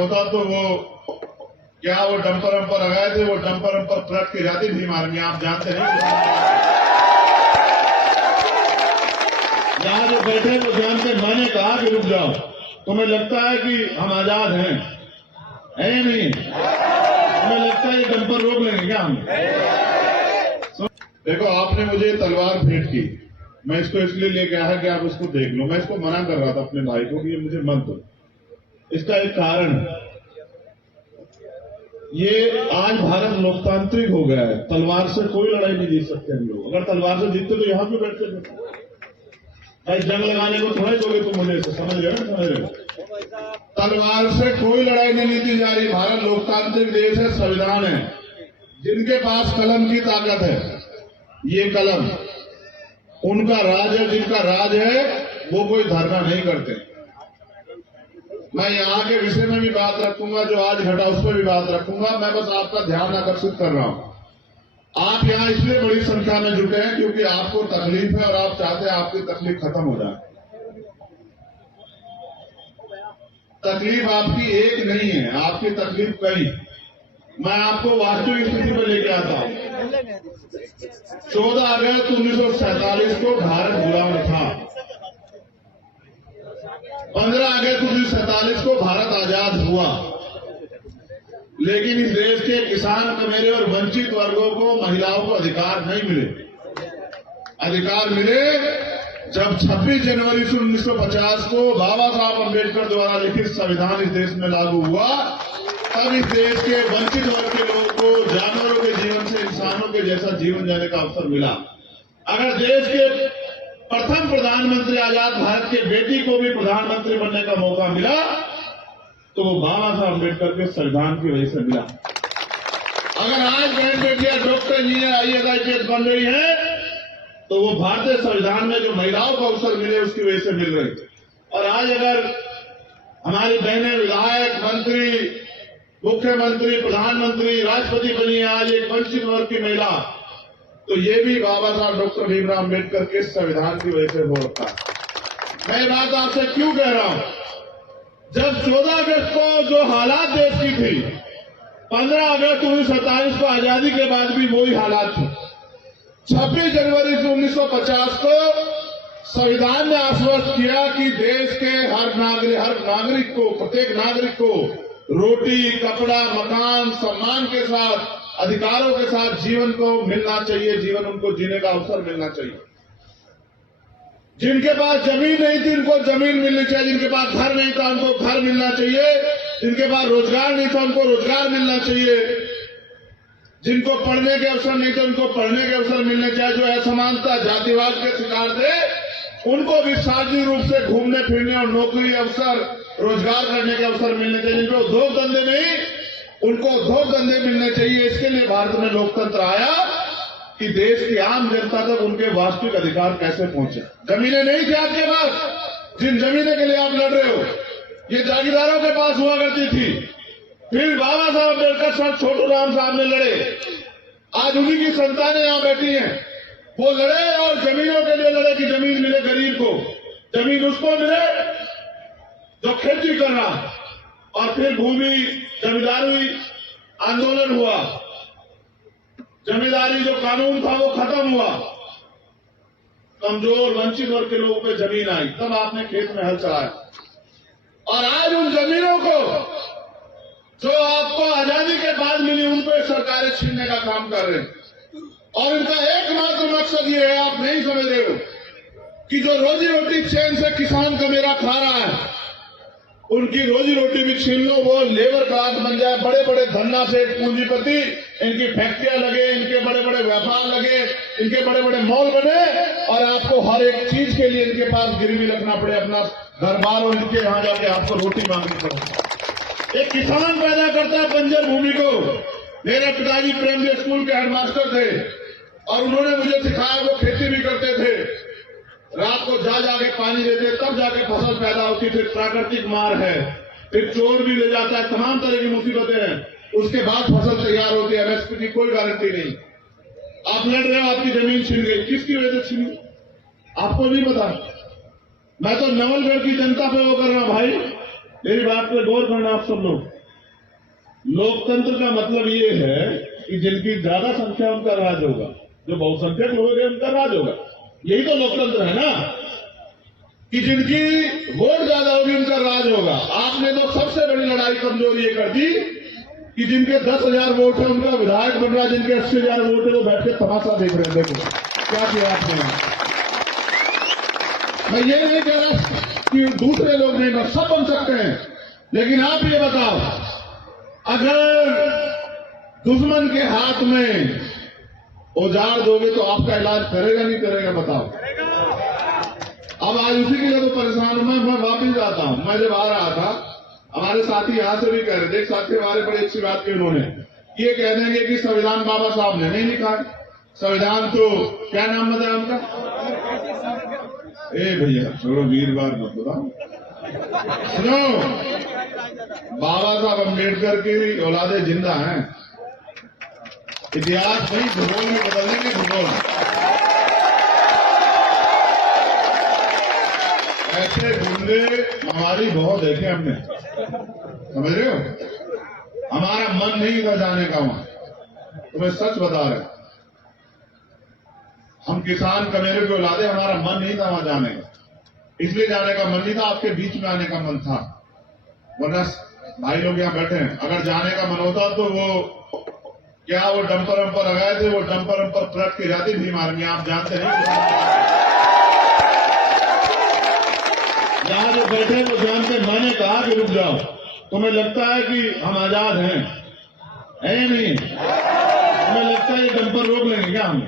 होता तो वो क्या वो डंपर वंपर लगाए थे, वो डंपर वंपर पलट के जाती थी आर्मी, आप जानते हैं। यहाँ जो बैठे तो जानते, मैंने कहा कि रुक जाओ, तुम्हें लगता है कि हम आजाद हैं, है या नहीं? तुम्हें लगता है कि डंपर रोक लेंगे क्या हम? देखो, आपने मुझे तलवार भेंट की, मैं इसको इसलिए लेके आया कि आप इसको देख लो। मैं इसको मना कर रहा था अपने भाई को कि ये मुझे मत दो। इसका एक कारण, ये आज भारत लोकतांत्रिक हो गया है, तलवार से कोई लड़ाई नहीं जीत सकते हम लोग। अगर तलवार से जीतते तो यहां पे बैठते थे भाई, जंग लगाने को थोड़ा ही दोगे तुम मुझे, से समझ रहे हो? समझ रहे हो? तलवार से कोई लड़ाई नहीं जीती जा रही। भारत लोकतांत्रिक देश है, संविधान है। जिनके पास कलम की ताकत है, ये कलम उनका राज है, जिनका राज है वो कोई धरना नहीं करते। मैं यहाँ के विषय में भी बात रखूंगा, जो आज घटा उस पर भी बात रखूंगा। मैं बस आपका ध्यान आकर्षित कर रहा हूं। आप यहाँ इसलिए बड़ी संख्या में जुटे हैं क्योंकि आपको तकलीफ है और आप चाहते हैं आपकी तकलीफ खत्म हो जाए। तकलीफ आपकी एक नहीं है, आपकी तकलीफ कई। मैं आपको वास्तविक स्थिति पर लेके आता हूं। 14 अगस्त 1947 को भारत गुलाम था। 15 अगस्त 1947 को भारत आजाद हुआ। लेकिन इस देश के किसान, कमेरे और वंचित वर्गों को, महिलाओं को अधिकार नहीं मिले। अधिकार मिले जब 26 जनवरी 1950 को बाबा साहब अम्बेडकर द्वारा लिखित संविधान इस देश में लागू हुआ। तब इस देश के वंचित वर्ग के लोगों को जानवरों के जीवन से इंसानों के जैसा जीवन जीने का अवसर मिला। अगर देश के प्रथम प्रधानमंत्री आजाद भारत के बेटी को भी प्रधानमंत्री बनने का मौका मिला तो वो बाबा साहब अम्बेडकर के संविधान की वजह से मिला। अगर आज बहन बेटियां डॉक्टर, इंजीनियर, आईएएस, आईपीएस बन रही है तो वो भारतीय संविधान में जो महिलाओं को अवसर मिले उसकी वजह से मिल रही। और आज अगर हमारी बहनें विधायक, मंत्री, मुख्यमंत्री, प्रधानमंत्री, राष्ट्रपति बनी है आज एक वंचित वर्ग की महिला, तो ये भी बाबा साहब डॉक्टर भीमराव अम्बेडकर के संविधान की वजह से हो रखा है। मैं बात आपसे क्यों कह रहा हूं? जब 14 अगस्त को जो हालात देश की थी, 15 अगस्त 1947 को आजादी के बाद भी वही हालात थे। 26 जनवरी 1950 को संविधान ने आश्वस्त किया कि देश के हर नागरिक को, प्रत्येक नागरिक को रोटी, कपड़ा, मकान, सम्मान के साथ, अधिकारों के साथ जीवन को मिलना चाहिए, जीवन उनको जीने का अवसर मिलना चाहिए। जिनके पास जमीन नहीं थी उनको जमीन मिलनी चाहिए, जिनके पास घर नहीं था उनको घर मिलना चाहिए, जिनके पास रोजगार नहीं था उनको रोजगार मिलना चाहिए, जिनको पढ़ने के अवसर नहीं थे उनको पढ़ने के अवसर मिलने चाहिए। जो असमानता, जातिवाद के शिकार थे उनको भी सार्वजनिक रूप से घूमने फिरने और नौकरी, अवसर, रोजगार करने के अवसर मिलने चाहिए। जिनको उद्योग धंधे नहीं उनको उद्योग धंधे मिलने चाहिए। इसके लिए भारत में लोकतंत्र आया कि देश की आम जनता तक उनके वास्तविक अधिकार कैसे पहुंचे। जमीनें नहीं थी आपके पास, जिन जमीनों के लिए आप लड़ रहे हो ये जागीरदारों के पास हुआ करती थी। फिर बाबा साहब अम्बेडकर सर छोटू राम साहब ने लड़े, आज उन्हीं की संतानें यहां बैठी हैं। वो लड़े और जमीनों के लिए लड़े कि जमीन मिले गरीब को, जमीन उसको मिले जो खेती कर रहा। और फिर भूमि जमींदारी आंदोलन हुआ, जमींदारी जो कानून था वो खत्म हुआ, कमजोर वंचित वर्ग के लोगों पे जमीन आई, तब आपने खेत में हल चलाया। और आज उन जमीनों को जो आपको आजादी के बाद मिली उन पे सरकारें छीनने का काम कर रहे हैं। और इनका एकमात्र मकसद ये है, आप नहीं समझ रहे हो, कि जो रोजी रोटी चैन से किसान का मेरा खा रहा है उनकी रोजी रोटी भी छीन लो, वो लेबर क्लास बन जाए, बड़े बड़े धन्ना से पूंजीपति, इनकी फैक्ट्रियां लगे, इनके बड़े बड़े व्यापार लगे, इनके बड़े बड़े मॉल बने और आपको हर एक चीज के लिए इनके पास गिरवी रखना पड़े, अपना घर बार, और इनके यहां जाके आपको रोटी मांगनी पड़े। एक किसान पैदा करता है बंजर भूमि को। मेरे पिताजी प्राइमरी स्कूल के हेडमास्टर थे और उन्होंने मुझे सिखाया, वो खेती भी करते थे, रात को जाके पानी देते, तब जाके फसल पैदा होती। फिर प्राकृतिक मार है, फिर चोर भी ले जाता है, तमाम तरह की मुसीबतें हैं, उसके बाद फसल तैयार होती है। एमएसपी की कोई गारंटी नहीं। आप लड़ रहे हो, आपकी जमीन छीन गई, किसकी वजह से छीनी आपको नहीं पता। मैं तो नवलगढ़ की जनता पे वो कर रहा हूं भाई, मेरी बात पे गौर करना आप सब लोग। लोकतंत्र का मतलब ये है कि जिनकी ज्यादा संख्या उनका राज होगा, जो बहुसंख्यक लोग हैं उनका राज होगा। यही तो लोकतंत्र है ना, कि जिनकी वोट ज्यादा होगी उनका राज होगा। आपने तो सबसे बड़ी लड़ाई कमजोरी ये कर दी कि जिनके 10,000 वोट है उनका विधायक बन रहा है, जिनके 80,000 वोट है वो बैठ के तमाशा देख रहे हैं। देखो क्या किया आपने। मैं ये नहीं कह रहा कि दूसरे लोग नहीं बन, सब बन सकते हैं, लेकिन आप ये बताओ, अगर दुश्मन के हाथ में औजार दोगे तो आपका इलाज करेगा नहीं करेगा, बताओ। अब आज उसी के लिए तो परेशान हूं मैं वापिस जाता हूं। मैं जब आ रहा था, हमारे साथी यहां से भी कह रहे थे, एक साथी हमारे बड़ी अच्छी बात की, उन्होंने ये कह देंगे कि संविधान बाबा साहब ने नहीं लिखा है, संविधान तो क्या नाम बताया उनका, ए भैया छोड़ो, वीरवार मत बताओ, सुनो, बाबा साहब अम्बेडकर की औलादे जिंदा हैं। इतिहास नहीं, भूगोल में बदल देंगे, भूगोल। ऐसे गुंडे हमारी बहुत देखे हमने, समझ रहे हो। हमारा मन नहीं था जाने का वहां, तुम्हें सच बता रहे। हम किसान कमेरे के औलादे, हमारा मन नहीं था वहां जाने का, इसलिए जाने का मन नहीं था, आपके बीच में आने का मन था। वरना भाई लोग यहाँ बैठे हैं, अगर जाने का मन होता तो वो क्या, वो डंपर वंपर लगाए थे, वो डंपर वंपर पलट के जाती थी मार्ग, आप जानते नहीं। यहाँ जो बैठे तो जानते, मैंने कहा कि रुक जाओ, तुम्हें लगता है कि हम आजाद हैं, है नहीं? तुम्हें लगता है ये डंपर रोक लेंगे क्या हम?